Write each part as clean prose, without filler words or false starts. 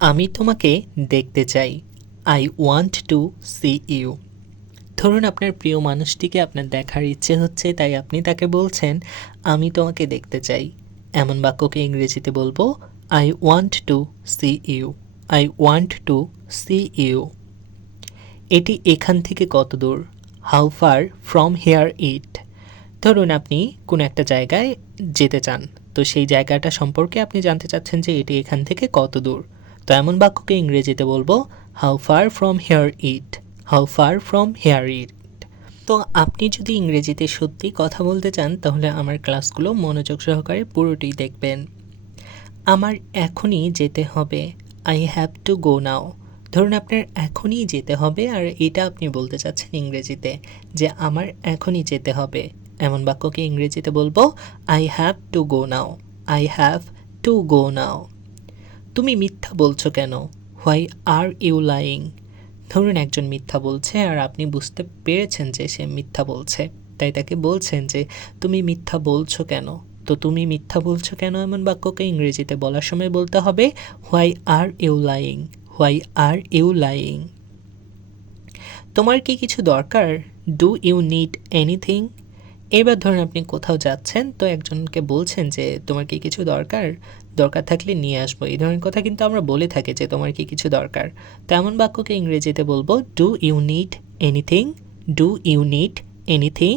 আমি তোমাকে দেখতে চাই। I want to see you. ধরুন আপনার প্রিয় মানুষটিকে আপনার দেখার ইচ্ছে হচ্ছে, তাই আপনি তাকে বলছেন আমি তোমাকে দেখতে চাই। এমন বাক্যকে ইংরেজিতে বলবো I want to see you. I want to see you. এটি এখান থেকে কত দূর? How far from here it. ধরুন আপনি কোনো একটা জায়গায় যেতে চান, তো সেই জায়গাটা সম্পর্কে আপনি জানতে চাচ্ছেন যে এটি এখান থেকে কত দূর। তো এমন বাক্যকে ইংরেজিতে বলবো how far from here it. How far from here it. তো আপনি যদি ইংরেজিতে সত্যি কথা বলতে চান তাহলে আমার ক্লাসগুলো মনোযোগ সহকারে পুরোটি দেখবেন। আমার এখনই যেতে হবে। আই হ্যাভ টু গো নাও। ধরুন আপনার এখনই যেতে হবে আর এটা আপনি বলতে চাচ্ছেন ইংরেজিতে যে আমার এখনই যেতে হবে। এমন বাক্যকে ইংরেজিতে বলবো I have to go now. I have to go now. তুমি মিথ্যা বলছো কেন? Why are you lying. ধরুন একজন মিথ্যা বলছে আর আপনি বুঝতে পেরেছেন যে সে মিথ্যা বলছে, তাই তাকে বলছেন যে তুমি মিথ্যা বলছো কেন। তো তুমি মিথ্যা বলছো কেন এমন বাক্যকে ইংরেজিতে বলার সময় বলতে হবে why are you lying. Why are you lying. তোমার কি কিছু দরকার? Do you need anything. এবার ধরুন আপনি কোথাও যাচ্ছেন, তো একজনকে বলছেন যে তোমার কি কিছু দরকার, দরকার থাকলে নিয়ে আসবো। এই ধরনের কথা কিন্তু আমরা বলে থাকি যে তোমার কি কিছু দরকার। তো এমন বাক্যকে ইংরেজিতে বলবো do you need anything. Do you need anything.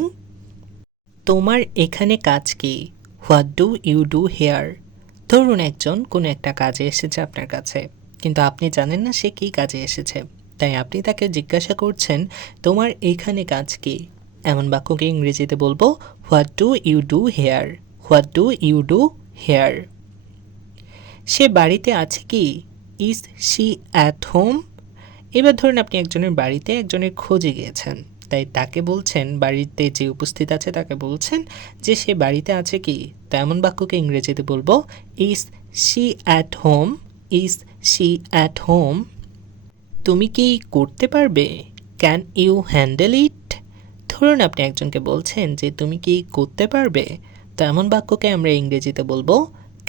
তোমার এখানে কাজ কি? What do you do here. ধরুন একজন কোনো একটা কাজে এসেছে আপনার কাছে, কিন্তু আপনি জানেন না সে কী কাজে এসেছে, তাই আপনি তাকে জিজ্ঞাসা করছেন তোমার এইখানে কাজ কি। এমন বাক্যকে ইংরেজিতে বলবো what do you do here. What do you do here. সে বাড়িতে আছে কি? Is she at home. এবার ধরুন আপনি একজনের বাড়িতে একজনের খোঁজে গিয়েছেন, তাই তাকে বলছেন, বাড়িতে যে উপস্থিত আছে তাকে বলছেন যে সে বাড়িতে আছে কি। তেমন বাক্যকে ইংরেজিতে বলবো is she at home. Is she at home. তুমি কি করতে পারবে? Can you handle it. ধরুন আপনি একজনকে বলছেন যে তুমি কি করতে পারবে, তো এমন বাক্যকে আমরা ইংরেজিতে বলবো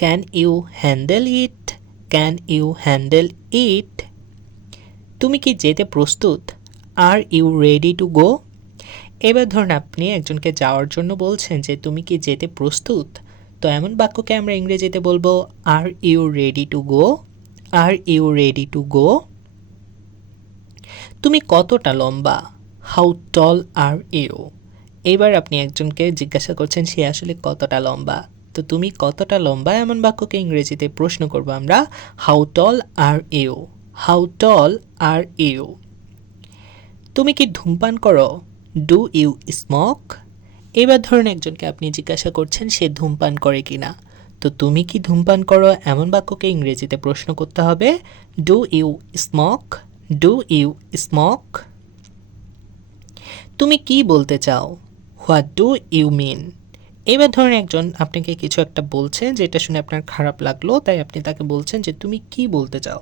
can you handle it. Can you handle it. তুমি কি যেতে প্রস্তুত? Are you ready to go. এবার ধরুন আপনি একজনকে যাওয়ার জন্য বলছেন যে তুমি কি যেতে প্রস্তুত, তো এমন বাক্যকে আমরা ইংরেজিতে বলবো are you ready to go. Are you ready to go. তুমি কতটা লম্বা? How tall are you. এবার আপনি একজনকে জিজ্ঞাসা করছেন সে আসলে কতটা লম্বা, তো তুমি কতটা লম্বা এমন বাক্যকে ইংরেজিতে প্রশ্ন করব আমরা how tall are you. How tall are you. তুমি কি ধূমপান করো? Do you smoke. এবার ধরুন একজনকে আপনি জিজ্ঞাসা করছেন সে ধূমপান করে কিনা, তো তুমি কি ধূমপান করো এমন বাক্যকে ইংরেজিতে প্রশ্ন করতে হবে do you smoke. Do you smoke. তুমি কি বলতে চাও? What do you mean. এবার ধরুন একজন আপনাকে কিছু একটা বলছে যেটা শুনে আপনার খারাপ লাগলো, তাই আপনি তাকে বলছেন যে তুমি কি বলতে চাও।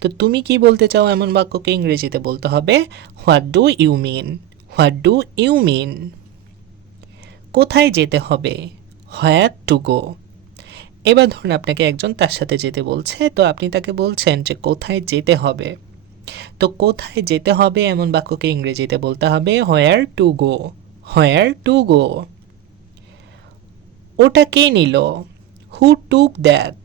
তো তুমি কি বলতে চাও এমন বাক্যকে ইংরেজিতে বলতে হবে what do you mean. What do you mean. কোথায় যেতে হবে? Where to go. এবার ধরুন আপনাকে একজন তার সাথে যেতে বলছে, তো আপনি তাকে বলছেন যে কোথায় যেতে হবে। তো কোথায় যেতে হবে এমন বাক্যকে ইংরেজিতে বলতে হবে where to go. Where to গো। ওটা কে নিল? হু টুক দ্যাট।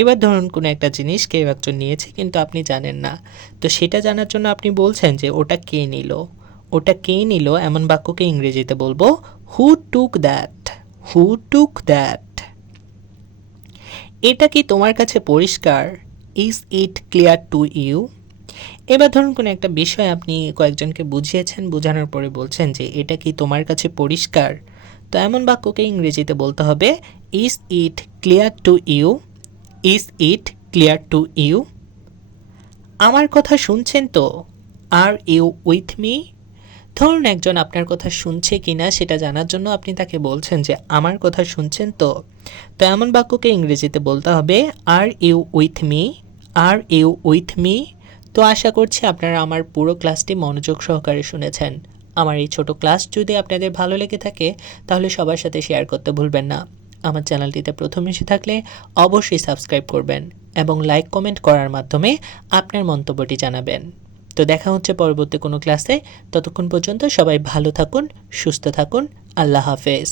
এবার ধরুন কোনো একটা জিনিস কেউ একজন নিয়েছে কিন্তু আপনি জানেন না, তো সেটা জানার জন্য আপনি বলছেন যে ওটা কে নিল। ওটা কে নিল এমন বাক্যকে ইংরেজিতে বলবো হু টুক দ্যাট। Who took that. এটা কি তোমার কাছে পরিষ্কার? Is it clear to you. এবার ধরুন কোনো একটা বিষয় আপনি কয়েকজনকে বুঝিয়েছেন, বোঝানোর পরে বলছেন যে এটা কি তোমার কাছে পরিষ্কার, তো এমন বাক্যকে ইংরেজিতে বলতে হবে is it clear to you. Is it clear to you. আমার কথা শুনছেন তো? Are you with me. ধরুন একজন আপনার কথা শুনছে কিনা সেটা জানার জন্য আপনি তাকে বলছেন যে আমার কথা শুনছেন তো, তো এমন বাক্যকে ইংরেজিতে বলতে হবে are you with me. Are you with me. তো আশা করছি আপনারা আমার পুরো ক্লাসটি মনোযোগ সহকারে শুনেছেন। আমার এই ছোট ক্লাস যদি আপনাদের ভালো লেগে থাকে তাহলে সবার সাথে শেয়ার করতে ভুলবেন না। আমার চ্যানেলটিতে প্রথম এসে থাকলে অবশ্যই সাবস্ক্রাইব করবেন এবং লাইক কমেন্ট করার মাধ্যমে আপনার মন্তব্যটি জানাবেন। তো দেখা হচ্ছে পরবর্তী কোনো ক্লাসে। ততক্ষণ পর্যন্ত সবাই ভালো থাকুন, সুস্থ থাকুন। আল্লাহ হাফেজ।